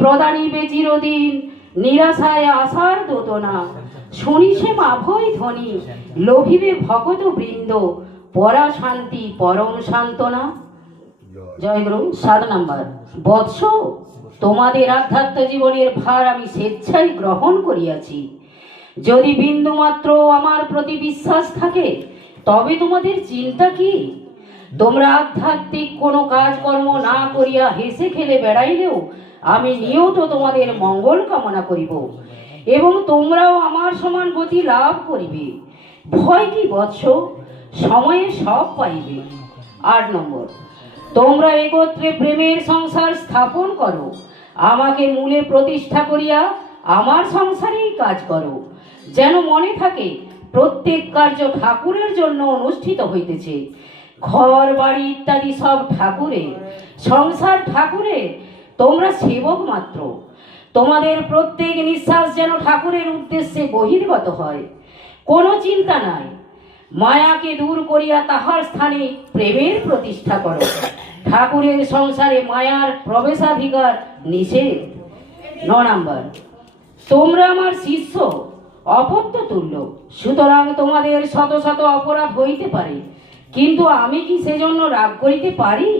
প্রদানিবে চিরদিন নিরাশায় আশার দোতনা, শুনিছে মাভয় ধ্বনি লোভিবে ভগত বৃন্দ, পরা শান্তি পরম সান্ত্বনা। জয় গুরু। 7 নম্বর, বৎস তোমাদের আধ্যাত্ম জীবনের ভার আমি স্বেচ্ছায় গ্রহণ করিয়াছি। যদি বিন্দুমাত্র আমার প্রতি বিশ্বাস থাকে তবে তোমাদের চিন্তা কি? তোমরা আধ্যাত্মিক কোনো কাজকর্ম না করিয়া হেসে খেলে বেড়াইলেও আমি নিয়ত তোমাদের মঙ্গল কামনা করিব এবং তোমরাও আমার সমান গতি লাভ করিবে। ভয় কি বৎস, সময়ে সব পাইবে। 8 নম্বর, তোমরা একত্রে প্রেমের সংসার স্থাপন করো, আমাকে মূলে প্রতিষ্ঠা করিয়া আমার সংসারেই কাজ করো। যেন মনে থাকে প্রত্যেক কার্য ঠাকুরের জন্য অনুষ্ঠিত হইতেছে। ঘর বাড়ি ইত্যাদি সব ঠাকুরের, সংসার ঠাকুরের, তোমরা সেবক মাত্র। তোমাদের প্রত্যেক নিঃশ্বাস যেন ঠাকুরের উদ্দেশ্যে বহির্গত হয়। কোনো চিন্তা নাই, মায়াকে দূর করিয়া তাহার স্থানে প্রেমের প্রতিষ্ঠা করো। ঠাকুরের সংসারে মায়ার প্রবেশাধিকার নিষেধ। 9 নম্বর, তোমরা আমার শিষ্য, অপত্য তুল্য, সুতরাং তোমাদের শত শত অপরাধ হইতে পারে, কিন্তু আমি কি সেজন্য রাগ করিতে পারি?